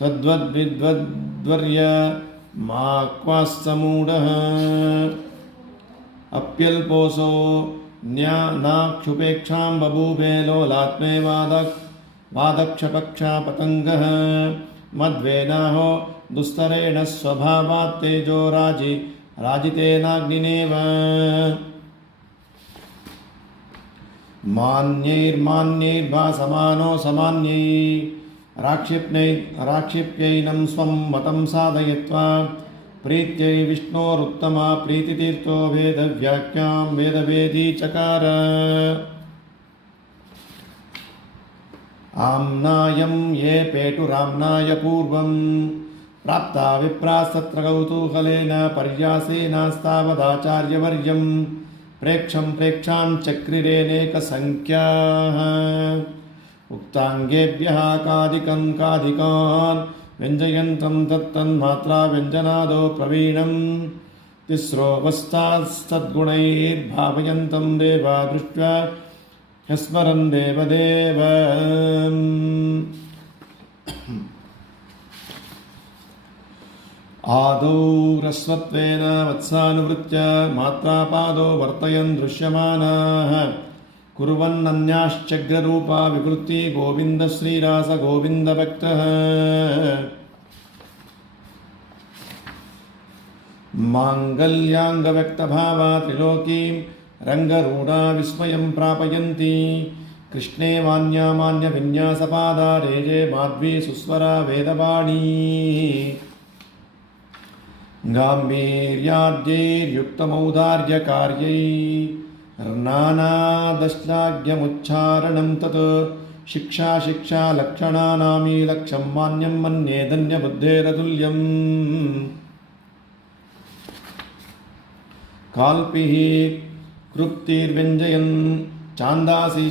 तद्वद्विद्वद्वर्य मा क्वास्समूढः अप्यल्पोऽसो नाक्षुपेक्षां बभूवे लोलात्मेवादक्षपक्षा पतङ्गः मद्वेनाहो दुस्तरेण स्वभावात् तेजो राजितेनाग्निनेव मान्यैर्भासमानो समान्यै राक्षिप्यैनं स्वं मतं साधयित्वा प्रीत्यै विष्णोरुत्तमा प्रीतितीर्थो वेदव्याख्यां वेदवेदी चकार आम्नायं ये पेटुराम्नाय पूर्वं प्राप्ता विप्रास्तत्र कौतूहलेन पर्यासेनास्तावदाचार्यवर्यं प्रेक्षां चक्रिरेनेकसंख्याः उक्ताङ्गेभ्यः कादिकान् व्यञ्जयन्तं तत्तन्मात्रा व्यञ्जनादो प्रवीणं तिस्रो वस्तास्तद्गुणैर्भावयन्तं देवा दृष्ट्वा ह्यस्मरन् देवदेव आदौ रस्वत्वेन वत्सानुवृत्य मात्रापादो वर्तयन् दृश्यमानाः कुर्वन्नन्याश्चग्ररूपा विवृत्ति गोविन्द श्रीरास गोविन्दभक्तः माङ्गल्याङ्गव्यक्तभावा त्रिलोकीं रङ्गरूढा विस्मयं प्रापयन्ति कृष्णे वान्यामान्यविन्यासपादा रेजे माध्वी सुस्वरा वेदवाणी गाम्भीर्याद्यैर्युक्तमौदार्यकार्यै नानादश्लाघ्यमुच्चारणं तत् शिक्षा लक्षणानामीलक्षं मान्यं मन्ये धन्यबुद्धेरतुल्यम् काल्पिः कृप्तिर्व्यञ्जयन् चान्दासी